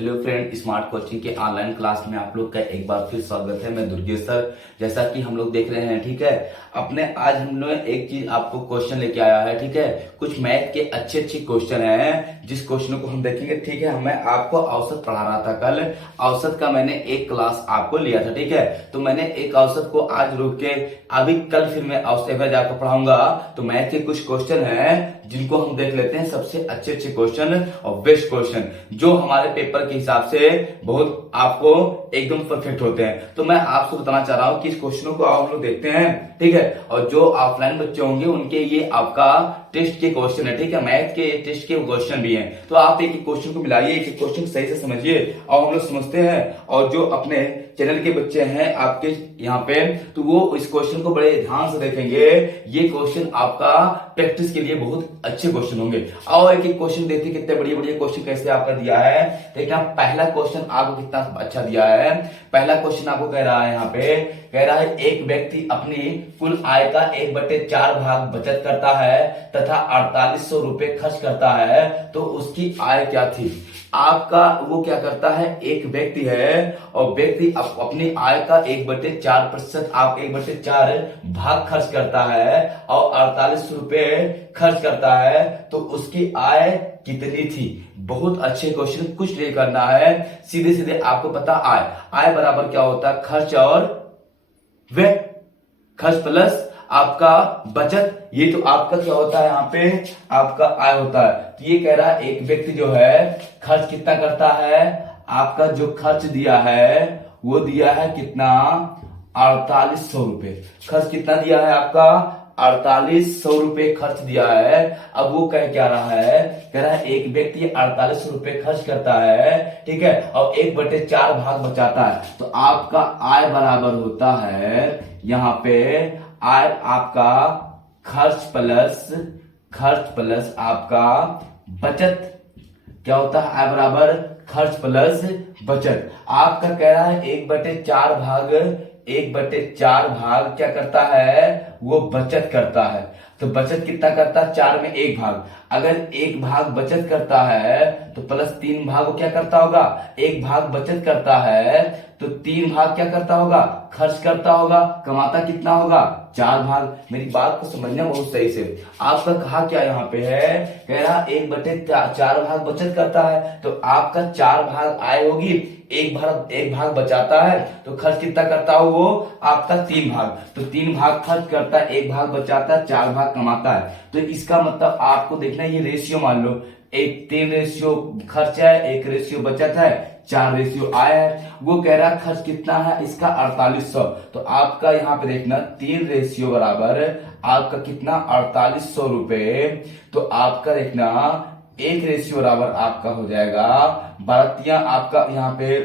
Hello friend, smart coaching के online class में आप लोग का एक बार फिर स्वागत है। मैं दुर्गेश सर। जैसा कि हम लोग देख रहे हैं, ठीक है, अपने आज हम लोग एक चीज आपको क्वेश्चन लेके आया है, ठीक है। कुछ मैथ के अच्छे अच्छे क्वेश्चन हैं, जिस क्वेश्चनों को हम देखेंगे, ठीक है। मैं आपको औसत पढ़ा रहा था कल, औसत का मैंने एक क्लास आपको लिया था, ठीक है। तो मैंने एक औसत को आज रोक के अभी कल फिर मैं औसत आपको पढ़ाऊंगा। तो मैथ के कुछ क्वेश्चन हैं जिनको हम देख लेते हैं, सबसे अच्छे अच्छे क्वेश्चन और बेस्ट क्वेश्चन जो हमारे पेपर के हिसाब से बहुत आपको एकदम परफेक्ट होते हैं। तो मैं आपको बताना चाह रहा हूं कि इस क्वेश्चनों को आप लोग देखते हैं, ठीक है। और जो ऑफलाइन बच्चे होंगे उनके ये आपका टेस्ट के क्वेश्चन है, ठीक है। मैथ के टेस्ट के क्वेश्चन भी हैं। तो आप एक एक क्वेश्चन को मिलाइए, एक एक क्वेश्चन सही से समझिए और हम लोग समझते हैं। और जो अपने चैनल के बच्चे हैं आपके यहाँ पे, तो वो इस क्वेश्चन को बड़े ध्यान से देखेंगे। ये क्वेश्चन आपका प्रैक्टिस के लिए बहुत अच्छे क्वेश्चन होंगे। और एक एक क्वेश्चन देखते कितने बढ़िया बढ़िया क्वेश्चन कैसे आपका दिया है। देखना, पहला क्वेश्चन आपको कितना अच्छा दिया है। पहला क्वेश्चन आपको कह रहा है, यहाँ पे कह रहा है एक व्यक्ति अपनी कुल आय का 1/4 भाग बचत करता है तथा 4800 रुपए खर्च करता है, तो उसकी आय क्या थी। आपका वो क्या करता है, एक व्यक्ति है और व्यक्ति अपनी आय का 1/4% आप 1/4 भाग खर्च करता है और 4800 रुपए खर्च करता है, तो उसकी आय कितनी थी। बहुत अच्छे क्वेश्चन, कुछ नहीं करना है, सीधे सीधे आपको पता आय बराबर क्या होता है, खर्च और व्यय, खर्च प्लस आपका बचत। ये तो आपका क्या होता है, यहाँ पे आपका आय होता है। तो ये कह रहा है एक व्यक्ति जो है खर्च कितना करता है, आपका जो खर्च दिया है वो दिया है कितना, 4800 रुपए। खर्च कितना दिया है आपका, 4800 रुपए खर्च दिया है। अब वो कह क्या रहा है, कह रहा है एक व्यक्ति 4800 रुपए खर्च करता है, ठीक है, और 1/4 भाग बचाता है। तो आपका आय बराबर होता है, यहाँ पे आय आपका खर्च प्लस आपका बचत। क्या होता है, आय बराबर खर्च प्लस बचत। आपका कह रहा है 1/4 भाग क्या करता है, वो बचत करता है। तो बचत कितना करता है, 4 में 1 भाग। अगर 1 भाग बचत करता है तो प्लस 3 भाग वो क्या करता होगा, 1 भाग बचत करता है तो 3 भाग क्या करता होगा, खर्च करता होगा। कमाता कितना होगा, 4 भाग। मेरी बात को समझना बहुत सही से। आपका कहा क्या यहाँ पे है, कह रहा 1/4 भाग बचत करता है, तो आपका 4 भाग आय होगी, एक भाग बचाता है, तो खर्च कितना करता हो वो आपका 3 भाग। तो 3 भाग खर्च करता है, 1 भाग बचाता है, 4 भाग कमाता है। तो इसका मतलब आपको देखना, ये रेशियो मान लो, एक 3 रेशियो खर्च है, 1 रेशियो बचत है, 4 रेशियो आय है। वो कह रहा है खर्च कितना है इसका 4800। तो आपका यहाँ पे देखना 3 रेशियो बराबर आपका कितना, 4800 रुपए। तो आपका देखना 1 रेशियो बराबर आपका हो जाएगा 12 आपका यहाँ पे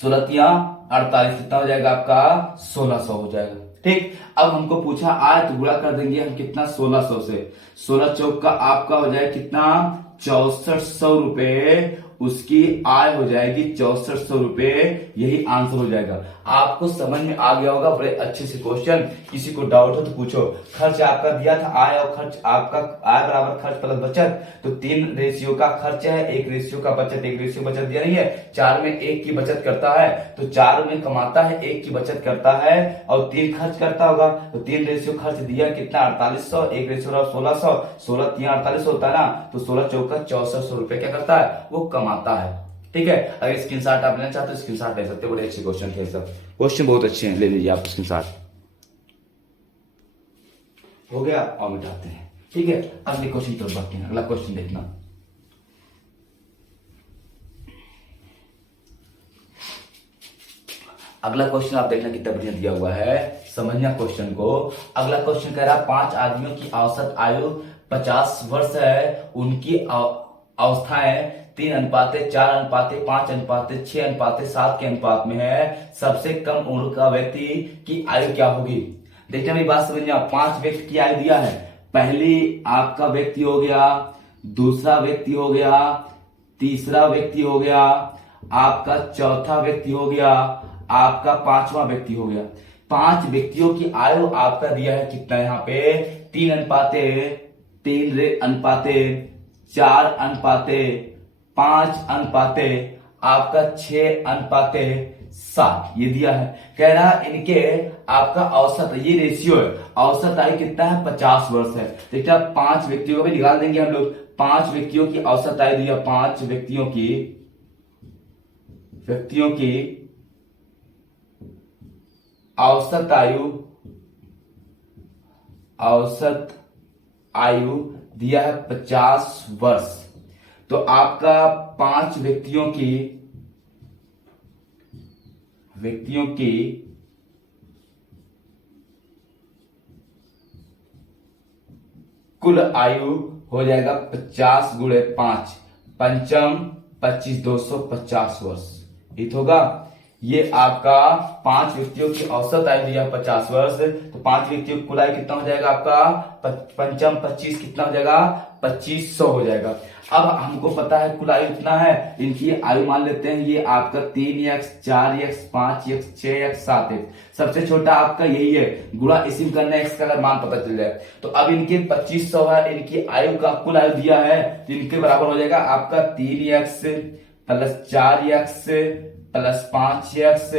16 48 कितना हो जाएगा आपका 1600 हो जाएगा, ठीक। अब हमको पूछा आय, तो गुणा कर देंगे हम कितना, 1600 से। 16 चौक का आपका हो जाएगा कितना, 6400 रुपए उसकी आय हो जाएगी, 6400 रुपए। यही आंसर हो जाएगा। आपको समझ में आ गया होगा, बड़े अच्छे से क्वेश्चन। किसी को डाउट हो तो पूछो। खर्च आपका दिया था, आय और खर्च आपका, आय बराबर खर्च प्लस बचत। तो 3 रेशियो का खर्च है, 1 रेशियो का बचत, 1 रेशियो बचत दिया नहीं है। 4 में 1 की बचत करता है, तो 4 में कमाता है, 1 की बचत करता है और 3 खर्च करता होगा। तो 3 रेशियो खर्च दिया कितना, 4800, 1 रेशियो 1600, 16 3 48 होता है ना। तो 16 चौका 6400 रुपए क्या करता है, वो कमाता है, ठीक है। अगर स्क्रीनशॉट आप लेना चाहते हो स्क्रीनशॉट ले सकते हो। बड़े अच्छे क्वेश्चन थे सब, क्वेश्चन बहुत अच्छे हैं, ले लीजिए आप स्क्रीनशॉट। हो गया, और मिटाते हैं, ठीक है। अगले क्वेश्चन की तरफ बढ़ते हैं। अगला क्वेश्चन देखना, अगला क्वेश्चन आप देखना कितना बढ़िया दिया हुआ है, समझना क्वेश्चन को। अगला क्वेश्चन कह रहा है 5 आदमियों की औसत आयु 50 वर्ष है, उनकी अवस्थाएं 3:4:5:6:6:7 के अनुपात में है। सबसे कम उम्र का व्यक्ति की आयु क्या होगी। देखिए मेरी बात समझना, 5 व्यक्ति की आयु दिया है। पहली आपका व्यक्ति हो गया, दूसरा व्यक्ति हो गया, तीसरा व्यक्ति हो गया, आपका चौथा व्यक्ति हो गया, आपका 5वां व्यक्ति हो गया। 5 व्यक्तियों की आयु आपका दिया है कितना, यहाँ पे 3:4:5 5:, आपका 6:7 ये दिया है। कह रहा इनके आपका औसत, ये रेशियो है, औसत आयु कितना है 50 वर्ष है। देखिए 5 व्यक्तियों को भी निकाल देंगे हम लोग। 5 व्यक्तियों की औसत आयु दिया, 5 व्यक्तियों की औसत आयु दिया है 50 वर्ष। तो आपका 5 व्यक्तियों की कुल आयु हो जाएगा 50 गुणे 5, पंचम 25, 250 वर्ष। ठीक होगा। ये आपका 5 व्यक्तियों की औसत आयु दिया 50 वर्ष, तो 5 व्यक्तियों की कुल आयु कितना हो जाएगा आपका, पंचम 25 कितना हो जाएगा, 2500 हो जाएगा। अब हमको पता है कुल आयु कितना है, इनकी आयु मान लेते हैं ये आपका 3x, 4x, 5x, 6x, 7x। सबसे छोटा आपका यही है, गुणा इसी में करना है, x का अगर मान पता चल जाए। तो अब इनके 2500 है, इनकी आयु का कुल आयु दिया है, तो इनके बराबर हो जाएगा आपका 3x plus 4x plus 5x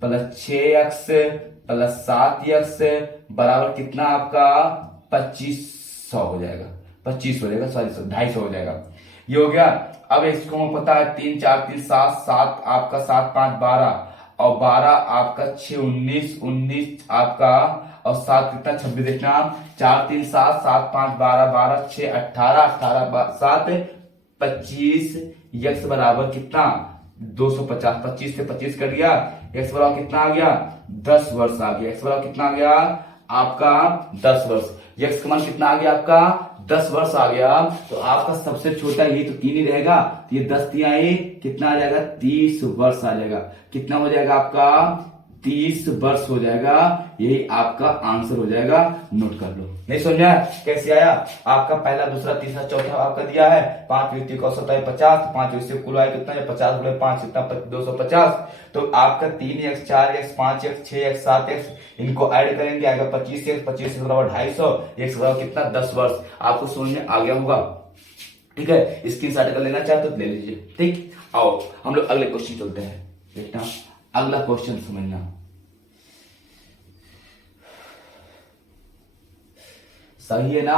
plus 6x plus 7x बराबर कितना आपका 2500 हो जाएगा, 25 हो जाएगा, सॉरी 250 हो जाएगा। ये हो गया। अब इसको हम पता है 3 4 3 7, 7 आपका 7 5 12 और 12 आपका 6 19, 19 आपका और 7 कितना 26, देखना 4 3 7, 7 5 12, 12 6 18, 18 7 25, x बराबर कितना 250, 25 से 25 कट गया, x बराबर कितना आ गया 10 वर्ष आ गया। x बराबर कितना आ गया आपका 10 वर्ष। x का मान कितना आ गया आपका 10 वर्ष आ गया। तो आपका सबसे छोटा यही तो 3 ही रहेगा, तो ये 10 तिहाई कितना आ जाएगा 30 वर्ष आ जाएगा। कितना हो जाएगा आपका 30 वर्ष हो जाएगा। यही आपका आंसर हो जाएगा, नोट कर लो। नहीं समझा कैसे आया आपका पहला दूसरा तीसरा चौथा आपका दिया है 5 व्यक्ति का औसत आयु 50, 5 व्यक्ति कुल आयु कितना है 50 गुणे 5 कितना 250। तो आपका 3x 4x 5x 6x 7x इनको ऐड करेंगे आएगा 25x, 25 बराबर 250, x बराबर कितना 10 वर्ष। आपको समझ में आ गया होगा। ठीक है, स्क्रीनशॉट कर लेना चाहते तो ले लीजिए। ठीक, आओ हम लोग अगले क्वेश्चन चलते हैं। देखना अगला क्वेश्चन समझना, सही है ना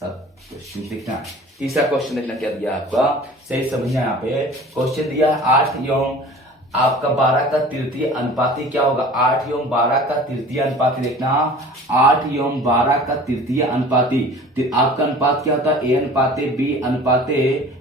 सब क्वेश्चन। देखना तीसरा क्वेश्चन देखना क्या दिया आपका, सही समझना। यहाँ पे क्वेश्चन दिया है 8 एवं आपका 12 का तृतीय अनुपाती क्या होगा। 8 एवं 12 का तृतीय अनुपाती, देखना 8 एवं 12 का तृतीय अनुपाती, आपका अनुपात क्या होता है, ए अनुपाते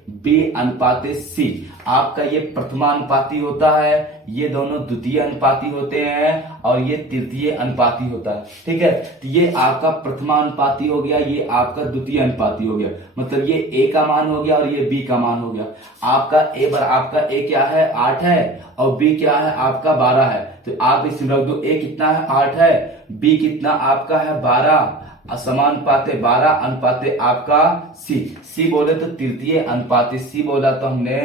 बी अनुपाते सी। आपका ये प्रथमानुपाती होता है, ये दोनों द्वितीय अनुपाती होते हैं और ये तृतीय अनुपाती होता है। ठीक है, तो ये आपका प्रथमानुपाती हो गया, ये आपका द्वितीय अनुपाती हो गया। मतलब ये ए का मान हो गया और ये बी का मान हो गया। आपका ए क्या है 8 है और बी क्या है आपका 12 है। तो आप इसमें रख दो, ए कितना है 8 है, बी कितना आपका है 12, समानुपाते 12 अनुपाते आपका सी बोले तो तृतीय अनुपाती, सी बोला तो हमने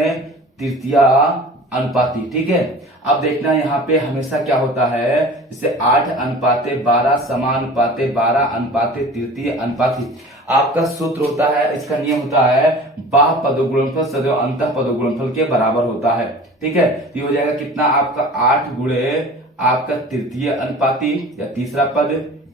तृतीय अनुपाती। ठीक है, अब देखना यहाँ पे हमेशा क्या होता है, जैसे 8 अनुपाते 12 समानुपाते 12 अनुपाते तृतीय अनुपाती। आपका सूत्र होता है, इसका नियम होता है बाह्य पदों गुणनफल सदैव अंतः पदों गुणनफल के बराबर होता है। ठीक है, तो ये हो जाएगा कितना आपका 8 गुणे आपका तृतीय अनुपाती या तीसरा पद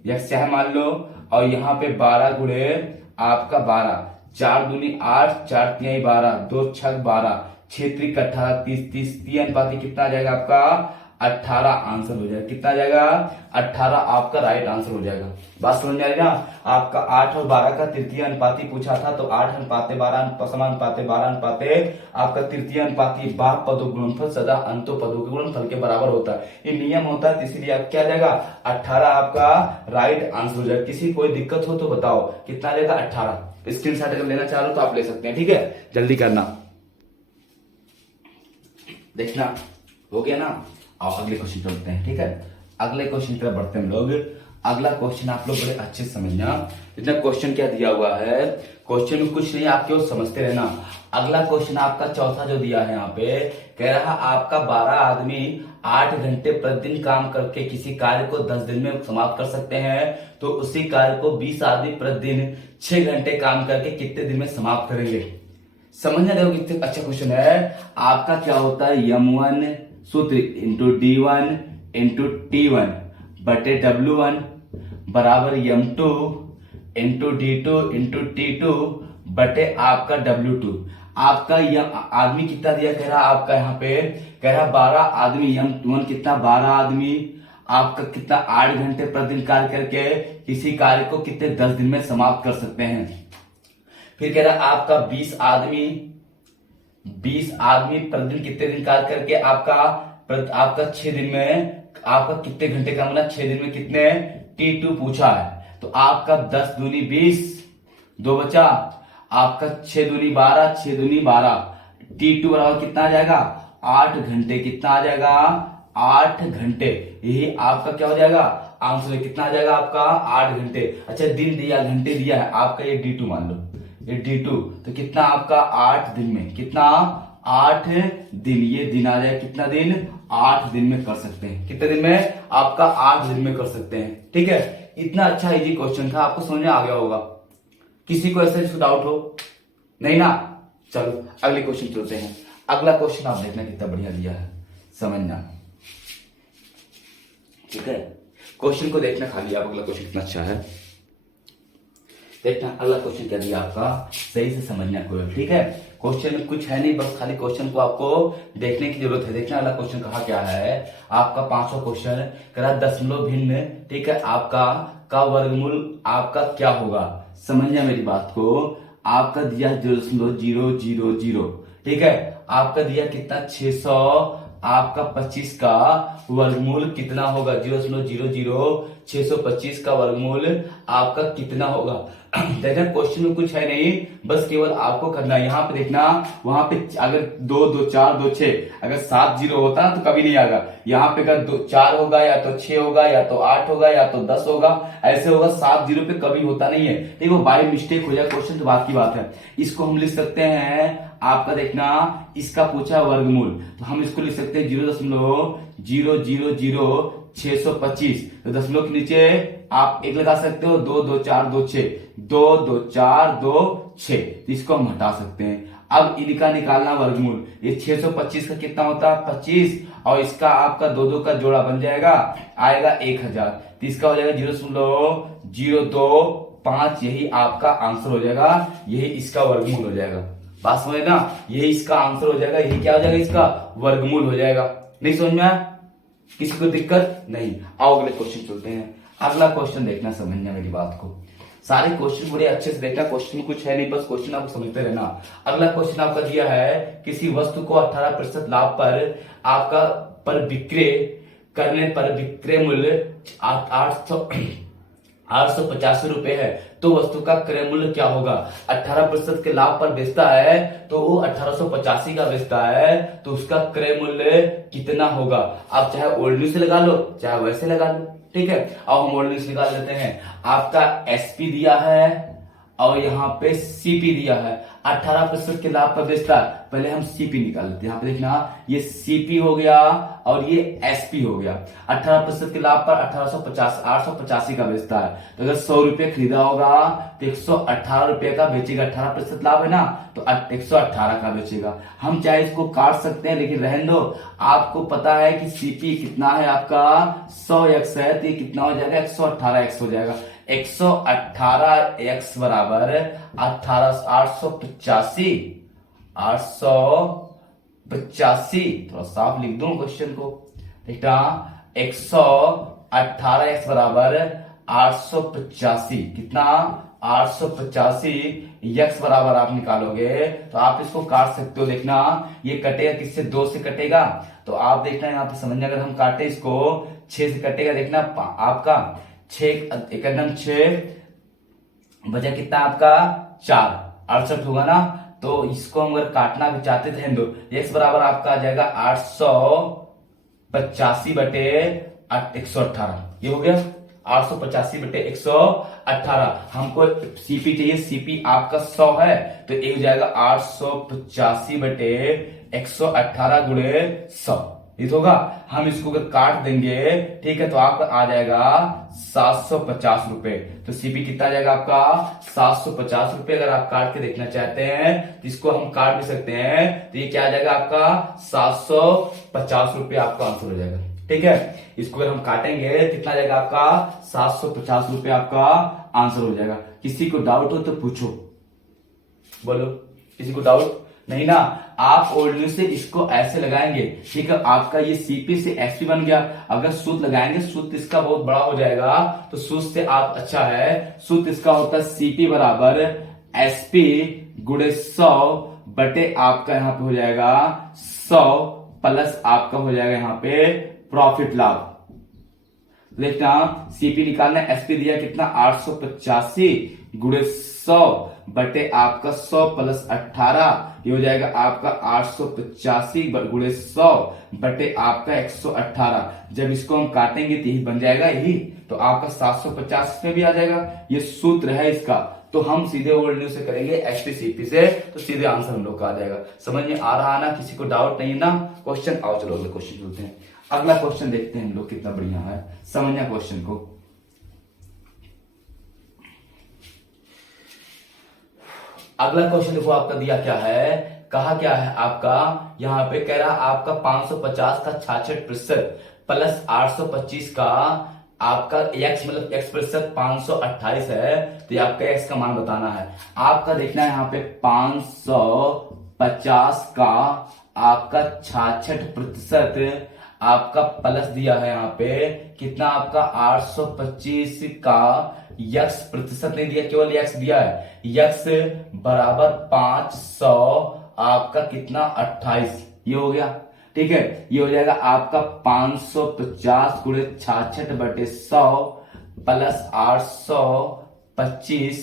या चाहे मान लो, और यहाँ पे 12 गुणे आपका 12, 4 दूनी 8, 4 तिहाई 12, 2 छक 12, 6 त्रिक 18, 30, 30 अनुपाती कितना आ जाएगा आपका 18 आंसर हो जाएगा। कितना आ जाएगा 18 आपका राइट आंसर हो जाएगा। बात समझ में आ रही ना। आपका 8 और 12 का तृतीय अनुपाती पूछा था, तो 8 अनुपाते 12 समानुपाते 12 अनुपाते आपका तृतीय अनुपाती बाह्य पदों गुणनफल सदा अंतों पदों के गुणनफल के बराबर होता है। ये नियम होता है, इसीलिए आप क्या जाएगा 18 आपका राइट आंसर हो जाएगा। किसी कोई दिक्कत हो तो बताओ कितना आ जाएगा 18। स्क्रीनशॉट अगर लेना चाह रहे हो तो आप ले सकते हैं। ठीक है, जल्दी करना। देखना हो गया ना। और अगले क्वेश्चन चलते हैं। ठीक है, अगले क्वेश्चन पर बढ़ते हैं हम लोग। अगला क्वेश्चन आप लोग बड़े अच्छे से समझना। इतना क्वेश्चन क्या दिया हुआ है, क्वेश्चन में कुछ नहीं, आप केवल समझते रहना। अगला क्वेश्चन आपका चौथा जो दिया है यहाँ पे, कह रहा आपका 12 आदमी 8 घंटे प्रतिदिन काम करके किसी कार्य को 10 दिन में समाप्त कर सकते हैं, तो उसी कार्य को 20 आदमी प्रतिदिन 6 घंटे काम करके कितने दिन में समाप्त करेंगे। समझना, देखो कितना अच्छा क्वेश्चन है। आपका क्या होता है, M1 सूत्र इंटू D1 इंटू T1 बटे W1 बराबर M2 into D2 into T2 बटे आपका W2। आपका आदमी कितना दिया कह रहा, आपका यहाँ पे कह रहा 12 आदमी, M1 कितना 12 आदमी, आपका कितना 8 घंटे प्रतिदिन कार्य करके किसी कार्य को कितने 10 दिन में समाप्त कर सकते हैं। फिर कह रहा आपका 20 आदमी प्रतिदिन कितने दिन कार्य करके आपका 6 दिन में आपका कितने घंटे का मतलब 6 दिन में कितने T2 पूछा है। तो आपका 10 दूनी 20, 2 बचा, आपका 6 दूनी 12, 6 दूनी 12, T2 बराबर कितना आ जाएगा 8 घंटे। कितना आ जाएगा 8 घंटे। यही आपका क्या हो जाएगा आंसर, कितना आ जाएगा आपका 8 घंटे। अच्छा दिन दिया घंटे दिया है आपका, ये D2 मान लो, ये D2, तो कितना आपका 8 दिन में, कितना 8 दिन, ये दिन आ जाए कितना दिन 8 दिन में कर सकते हैं। कितने दिन में आपका 8 दिन में कर सकते हैं। ठीक है, इतना अच्छा इजी क्वेश्चन था, आपको समझ में आ गया होगा। किसी को ऐसे डाउट हो नहीं ना, चलो अगले क्वेश्चन चलते हैं। अगला क्वेश्चन आप देखना कितना बढ़िया दिया है, समझना। ठीक है, क्वेश्चन को देखना खाली आप, अगला क्वेश्चन कितना अच्छा है देखना। अगला क्वेश्चन क्या दिया आपका, सही से समझना कोई। ठीक है, क्वेश्चन में कुछ है नहीं, बस खाली क्वेश्चन को आपको देखने की जरूरत है। देखना अगला क्वेश्चन कहा क्या है आपका 5वां क्वेश्चन करा दशमलव भिन्न, ठीक है, आपका का वर्गमूल आपका क्या होगा। समझना मेरी बात को, आपका दिया 0.000, ठीक है, आपका दिया कितना 600, आपका 25 का वर्गमूल कितना होगा, 0.00 का वर्गमूल आपका कितना होगा। देखना क्वेश्चन में कुछ है नहीं, बस केवल आपको करना है। यहाँ पे देखना, वहां पे अगर 2 2 4 2 6 अगर 7 0 होता ना तो कभी नहीं आएगा। यहाँ पे अगर 4 होगा या तो 6 होगा या तो 8 होगा या तो 10 होगा, ऐसे होगा। 7 0 पे कभी होता नहीं है, ठीक है, वो बाय मिस्टेक हो जाए क्वेश्चन तो बात की बात है। इसको हम लिख सकते हैं, आपका देखना इसका पूछा वर्गमूल, तो हम इसको लिख सकते हैं 0.0000625। तो दशमलव के नीचे आप एक लगा सकते हो, 2 2 4 2 6, 2 2 4 2 6, तो इसको हम हटा सकते हैं। अब इनका निकालना वर्गमूल, ये 625 का कितना होता है 25, और इसका आपका 2 2 का जोड़ा बन जाएगा, आएगा 1000, तो इसका हो जाएगा 0.025, यही आपका आंसर हो जाएगा, यही इसका वर्गमूल हो जाएगा। बात समझ ना, यही इसका आंसर हो जाएगा, यही क्या हो जाएगा इसका वर्गमूल हो जाएगा। नहीं समझ में आया, किसी को दिक्कत नहीं। आओ अगले क्वेश्चन चलते हैं। अगला क्वेश्चन देखना, समझना मेरी बात को, सारे क्वेश्चन बड़े अच्छे से देखना। क्वेश्चन में कुछ है नहीं, बस क्वेश्चन आपको समझते रहना। अगला क्वेश्चन आपका दिया है, किसी वस्तु को 18% लाभ पर आपका पर विक्रय करने पर विक्रय मूल्य 885 रुपए है, तो वस्तु का क्रय मूल्य क्या होगा। 18% के लाभ पर बेचता है, तो वो 1885 का बेचता है, तो उसका क्रय मूल्य कितना होगा। आप चाहे ओल्ड न्यूज से लगा लो चाहे वैसे लगा लो, ठीक है। अब हम ओल्ड न्यूज निकाल लेते हैं। आपका एसपी दिया है और यहाँ पे सीपी दिया है, 18% के लाभ पर बेचता है। पहले हम सीपी निकाल लेते हैं। यहाँ पे देखना, ये सीपी हो गया और ये एसपी हो गया। 18% के लाभ पर 885 का बेचता है, तो अगर 100 रुपए खरीदा होगा तो 118 रुपए का बेचेगा। 18% लाभ है ना, तो 118 का बेचेगा। हम चाहे इसको काट सकते हैं, लेकिन रहने दो। आपको पता है कि सीपी कितना है आपका 100x है, तो ये कितना हो जाएगा 118x हो जाएगा। 118x बराबर 885, थोड़ा साफ लिख दूं क्वेश्चन को, देखना 118x बराबर 885, कितना 885, x बराबर आप निकालोगे तो आप इसको काट सकते हो। देखना ये कटेगा किससे, 2 से कटेगा, तो आप देखना यहाँ पे समझना, अगर हम काटे इसको 6 से कटेगा। देखना आपका 6 बचा कितना आपका 4, 68 होगा ना। तो इसको हम अगर काटना भी चाहते थे दो, x बराबर आपका आ जाएगा 885 बटे 118, ये हो गया 885 बटे 118। हमको सीपी चाहिए, सीपी आपका 100 है, तो ये हो जाएगा 885 बटे 118 गुणे 100, ये तो होगा। हम इसको अगर काट देंगे, ठीक है, तो आपका आ जाएगा 750 रुपए। तो सीपी कितना आ जाएगा आपका 750 रुपए। अगर आप काट के देखना चाहते हैं तो इसको हम काट भी सकते हैं, तो ये क्या आ जाएगा आपका 750 रुपए आपका आंसर हो जाएगा। ठीक है, इसको अगर हम काटेंगे कितना आ जाएगा आपका 750 रुपए आपका आंसर हो जाएगा। किसी को डाउट हो तो पूछो, बोलो, किसी को डाउट नहीं ना। आप ओल्ड से इसको ऐसे लगाएंगे, ठीक है, आपका ये सीपी से एसपी बन गया। अगर सूत्र लगाएंगे, सूत्र इसका बहुत बड़ा हो जाएगा, तो सूत्र से आप अच्छा है, सूत्र इसका होता है सीपी बराबर एसपी गुणे 100 बटे आपका यहाँ पे हो जाएगा 100 प्लस आपका हो जाएगा यहाँ पे प्रॉफिट लाभ। देखना, सीपी निकालना, एसपी दिया कितना 885 गुणे 100 बटे आपका 100 प्लस 18, ये हो जाएगा आपका 885 गुणे 100 बटे आपका 118। जब इसको हम काटेंगे तो यही बन जाएगा, यही तो आपका 750 में भी आ जाएगा। ये सूत्र है इसका, तो हम सीधे ओल्ड न्यूज से करेंगे एसपी सीपी से, तो सीधे आंसर हम लोग का आ जाएगा। समझ में आ रहा है ना, किसी को डाउट नहीं है ना। क्वेश्चन आओ, चलो अगले क्वेश्चन चलते हैं। अगला क्वेश्चन देखते हैं हम लोग, कितना बढ़िया है, समझना क्वेश्चन को। अगला क्वेश्चन देखो आपका दिया क्या है, कहा क्या है आपका, यहाँ पे कह रहा आपका 550 का 66% प्लस 825 का आपका x मतलब x प्रतिशत 528 है, तो ये आपका x का मान बताना है। आपका देखना है यहाँ पे 550 का आपका 66% आपका प्लस दिया है यहाँ पे कितना आपका 825 का यक्स प्रतिशत नहीं दिया, केवल यक्स दिया है, यक्स बराबर 500 आपका कितना 28, ये हो गया। ठीक है, ये हो जाएगा आपका 550 गुणे 66 बटे 100 प्लस 825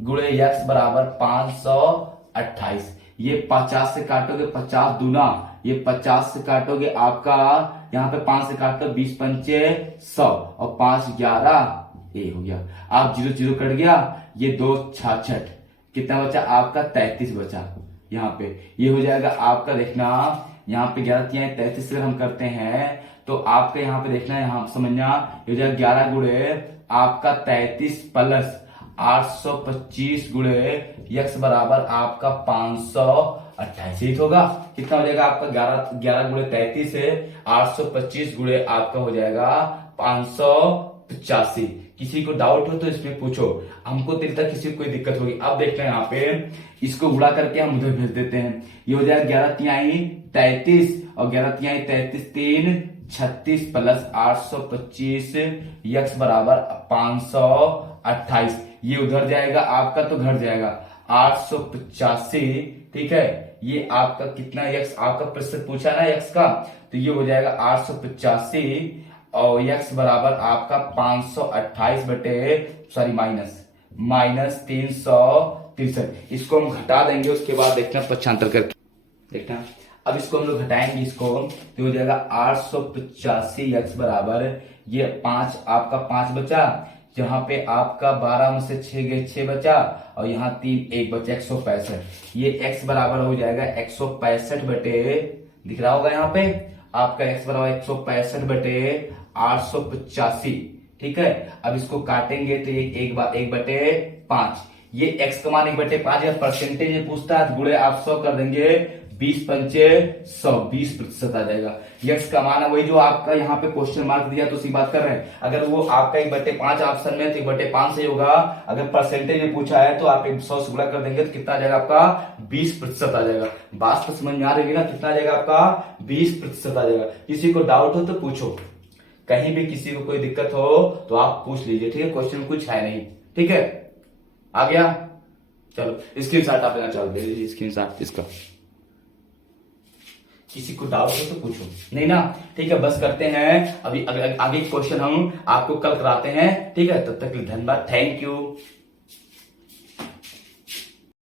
गुणे यक्स बराबर 528। ये 50 से काटोगे 50 दूना, ये 50 से काटोगे आपका यहाँ पे 5 से काटो 20 पंचे 100 और 5 11 ये हो गया। आप 0 0 कट गया, ये 2 66 कितना बचा आपका 33 बचा यहाँ पे। ये हो जाएगा आपका, देखना यहाँ पे 11 3 33 से हम करते हैं तो आपका यहाँ पे देखना यहाँ समझना, ये हो जाएगा 11 गुणे आपका 33 प्लस 825 गुणे यक्स बराबर आपका 528 होगा। कितना हो जाएगा आपका 11 गुणे 33 है 825 गुणे आपका हो जाएगा 585। किसी को डाउट हो तो इसमें पूछो, हमको तिलता किसी को कोई दिक्कत होगी। अब देखते हैं यहाँ पे इसको गुणा करके हम उधर भेज देते हैं। ये हो जाएगा 11 तिहाई 33 और 11 तिहाई 33 3 36 प्लस 825 यक्स बराबर 528। ये उधर जाएगा आपका तो घट जाएगा 885। ठीक है, ये आपका कितना यक्स आपका प्रतिशत पूछा ना यक्स का, तो ये हो जाएगा 885 और यक्स बराबर आपका 528 बटे सॉरी माइनस 363। इसको हम घटा देंगे, उसके बाद देखना पक्षांतर करके देखना। अब इसको हम लोग घटाएंगे इसको, तो हो जाएगा 885 यक्स बराबर ये 5 आपका 5 बचा, जहां पे आपका 12 में से 6 गए 6 बचा और यहाँ 3 1 बचा 165। ये x बराबर हो जाएगा 165 बटे, दिख रहा होगा यहाँ पे आपका x बराबर 165 बटे 885। ठीक है, अब इसको काटेंगे तो ये 1 बटे 5, ये x का मान 1 बटे 5 या परसेंटेज पूछता है, गुणे आप 100 कर देंगे 20 पंचे 100 20% आ जाएगा। यक्स का मान है वही जो आपका यहाँ पे क्वेश्चन मार्क दिया तो उसी बात कर रहे हैं। अगर वो आपका 1 बटे 5 ऑप्शन में तो 1 बटे 5 से होगा। अगर परसेंटेज में पूछा है तो आप 100 से गुणा कर देंगे तो कितना आ जाएगा आपका 20% आ जाएगा। बात तो समझ में आ रही है ना, कितना आ जाएगा आपका 20% आ जाएगा। किसी को डाउट हो तो पूछो, कहीं भी किसी को कोई दिक्कत हो तो आप पूछ लीजिए। ठीक है, क्वेश्चन में कुछ है नहीं। ठीक है, आ गया, चलो स्क्रीनशॉट आप लेना चालू दीजिए, स्क्रीनशॉट इसका। किसी को डाउट हो तो पूछो, नहीं ना। ठीक है, बस करते हैं अभी आगे क्वेश्चन हम आपको कल कराते हैं। ठीक है, तब तक के लिए धन्यवाद, थैंक यू।